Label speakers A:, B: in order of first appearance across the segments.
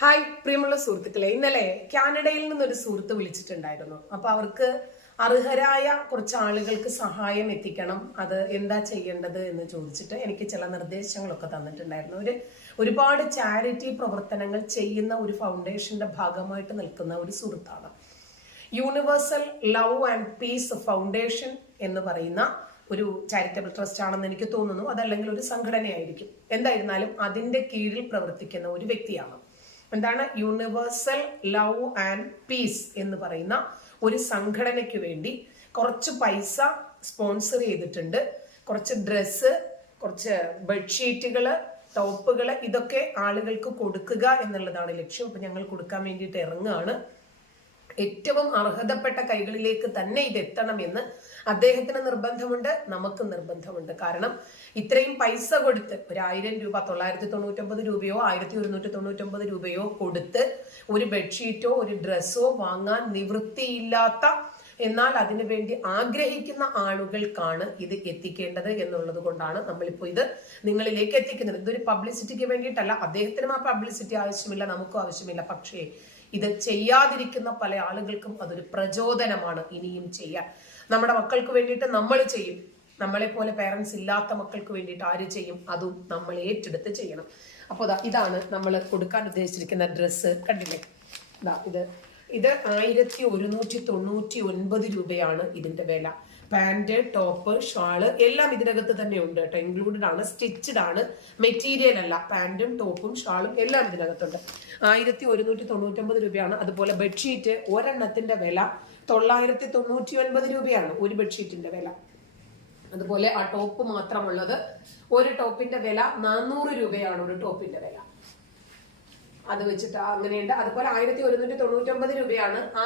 A: Hi പ്രിയമുള്ള സുഹൃത്തുക്കളെ. ഇന്നലെ കാനഡയിൽ നിന്നൊരു സുഹൃത്ത് വിളിച്ചിട്ടുണ്ടായിരുന്നു. അപ്പൊ അവർക്ക് അർഹരായ കുറച്ച് ആളുകൾക്ക് സഹായം എത്തിക്കണം. അത് എന്താ ചെയ്യേണ്ടത് എന്ന് ചോദിച്ചിട്ട് എനിക്ക് ചില നിർദ്ദേശങ്ങളൊക്കെ തന്നിട്ടുണ്ടായിരുന്നു. ഒരു ഒരുപാട് ചാരിറ്റി പ്രവർത്തനങ്ങൾ ചെയ്യുന്ന ഒരു ഫൗണ്ടേഷന്റെ ഭാഗമായിട്ട് നിൽക്കുന്ന ഒരു സുഹൃത്താണ്. Universal love and peace foundation എന്ന് പറയുന്ന ഒരു ചാരിറ്റബിൾ ട്രസ്റ്റ് ആണെന്ന് എനിക്ക് തോന്നുന്നു. അതല്ലെങ്കിൽ ഒരു സംഘടനയായിരിക്കും. എന്തായിരുന്നാലും അതിന്റെ കീഴിൽ പ്രവർത്തിക്കുന്ന ഒരു വ്യക്തിയാണ്. എന്താണ്? യൂണിവേഴ്സൽ ലവ് ആൻഡ് പീസ് എന്ന് പറയുന്ന ഒരു സംഘടനയ്ക്ക് വേണ്ടി കുറച്ച് പൈസ സ്പോൺസർ ചെയ്തിട്ടുണ്ട്. കുറച്ച് ഡ്രസ്സ് കുറച്ച് ബെഡ്ഷീറ്റുകൾ ടോപ്പുകൾ ഇതൊക്കെ ആളുകൾക്ക് കൊടുക്കുക എന്നുള്ളതാണ് ലക്ഷ്യം. അപ്പൊ ഞങ്ങൾ കൊടുക്കാൻ വേണ്ടിയിട്ട് ഇറങ്ങുകയാണ്. ഏറ്റവും അർഹതപ്പെട്ട കൈകളിലേക്ക് തന്നെ ഇത് എത്തണം എന്ന് അദ്ദേഹത്തിന് നിർബന്ധമുണ്ട് നമുക്ക് നിർബന്ധമുണ്ട്. കാരണം ഇത്രയും പൈസ കൊടുത്ത് ഒരു ആയിരം രൂപ തൊള്ളായിരത്തി തൊണ്ണൂറ്റൊമ്പത് രൂപയോ ആയിരത്തി ഒരുന്നൂറ്റി തൊണ്ണൂറ്റൊമ്പത് രൂപയോ കൊടുത്ത് ഒരു ബെഡ്ഷീറ്റോ ഒരു ഡ്രസ്സോ വാങ്ങാൻ നിവൃത്തിയില്ലാത്ത എന്നാൽ അതിനു വേണ്ടി ആഗ്രഹിക്കുന്ന ആളുകൾക്കാണ് ഇത് എത്തിക്കേണ്ടത് എന്നുള്ളത് കൊണ്ടാണ് നമ്മളിപ്പോൾ ഇത് നിങ്ങളിലേക്ക് എത്തിക്കുന്നത്. ഇതൊരു പബ്ലിസിറ്റിക്ക് വേണ്ടിയിട്ടല്ല. അദ്ദേഹത്തിനും ആ പബ്ലിസിറ്റി ആവശ്യമില്ല നമുക്കും ആവശ്യമില്ല. പക്ഷേ ഇത് ചെയ്യാതിരിക്കുന്ന പല ആളുകൾക്കും അതൊരു പ്രചോദനമാണ് ഇനിയും ചെയ്യാൻ. നമ്മുടെ മക്കൾക്ക് വേണ്ടിയിട്ട് നമ്മൾ ചെയ്യും. നമ്മളെ പോലെ പേരൻസ് ഇല്ലാത്ത മക്കൾക്ക് വേണ്ടിയിട്ട് ആര് ചെയ്യും? അതും നമ്മൾ ഏറ്റെടുത്ത് ചെയ്യണം. അപ്പോൾ ഇതാണ് നമ്മൾ കൊടുക്കാൻ ഉദ്ദേശിച്ചിരിക്കുന്ന ഡ്രസ്സ് കണ്ടില്ലേ? ഇതാ ഇത്. ഇത് ആയിരത്തി ഒരുന്നൂറ്റി തൊണ്ണൂറ്റി ഒൻപത് രൂപയാണ് ഇതിന്റെ വില. പാന്റ് ടോപ്പ് ഷാൾ എല്ലാം ഇതിനകത്ത് തന്നെ ഉണ്ട് കേട്ടോ. ഇൻക്ലൂഡഡ് ആണ് സ്റ്റിച്ചഡ് ആണ്. മെറ്റീരിയൽ അല്ല പാന്റും ടോപ്പും ഷാളും എല്ലാം ഇതിനകത്തുണ്ട്. ആയിരത്തി ഒരുന്നൂറ്റി തൊണ്ണൂറ്റൊമ്പത് രൂപയാണ്. അതുപോലെ ബെഡ്ഷീറ്റ് ഒരെണ്ണത്തിന്റെ വില തൊള്ളായിരത്തി തൊണ്ണൂറ്റി ഒൻപത് രൂപയാണ് ഒരു ബെഡ്ഷീറ്റിന്റെ വില. അതുപോലെ ആ ടോപ്പ് മാത്രമുള്ളത് ഒരു ടോപ്പിന്റെ വില നാനൂറ് രൂപയാണ് ഒരു ടോപ്പിന്റെ വില. അത് വെച്ചിട്ട് അങ്ങനെയുണ്ട്. അതുപോലെ ആയിരത്തി ഒരുന്നൂറ്റി തൊണ്ണൂറ്റൊമ്പത് രൂപയാണ് ആ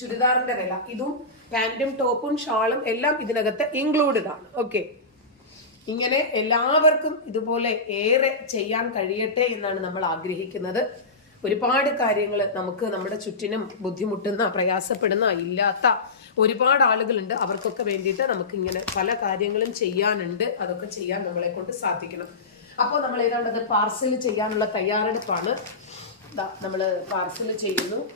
A: ചുരിദാറിന്റെ വില. ഇതും പാന്റും ടോപ്പും ഷാളും എല്ലാം ഇതിനകത്ത് ഇൻക്ലൂഡഡ് ആണ്. ഓക്കെ ഇങ്ങനെ എല്ലാവർക്കും ഇതുപോലെ ഏറെ ചെയ്യാൻ കഴിയട്ടെ എന്നാണ് നമ്മൾ ആഗ്രഹിക്കുന്നത്. ഒരുപാട് കാര്യങ്ങൾ നമുക്ക് നമ്മുടെ ചുറ്റിനും ബുദ്ധിമുട്ടുന്ന പ്രയാസപ്പെടുന്ന ഇല്ലാത്ത ഒരുപാട് ആളുകളുണ്ട്. അവർക്കൊക്കെ വേണ്ടിയിട്ട് നമുക്ക് ഇങ്ങനെ പല കാര്യങ്ങളും ചെയ്യാനുണ്ട്. അതൊക്കെ ചെയ്യാൻ നമ്മളെ കൊണ്ട് സാധിക്കണം. അപ്പോൾ നമ്മൾ ഏതാണ്ടത് പാർസൽ ചെയ്യാനുള്ള തയ്യാറെടുപ്പാണ്. നമ്മൾ പാർസൽ ചെയ്യുന്നു.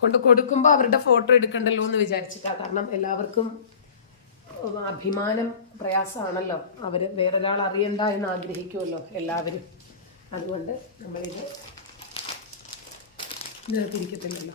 A: കൊണ്ട് കൊടുക്കുമ്പോൾ അവരുടെ ഫോട്ടോ എടുക്കണ്ടല്ലോ എന്ന് വിചാരിച്ചിട്ടാ. കാരണം എല്ലാവർക്കും അഭിമാനം പ്രയാസമാണല്ലോ. അവർ വേറൊരാൾ അറിയണ്ട എന്ന് ആഗ്രഹിക്കുമല്ലോ എല്ലാവരും. അതുകൊണ്ട് നമ്മളിത് നിലത്തിരിക്കത്തില്ലല്ലോ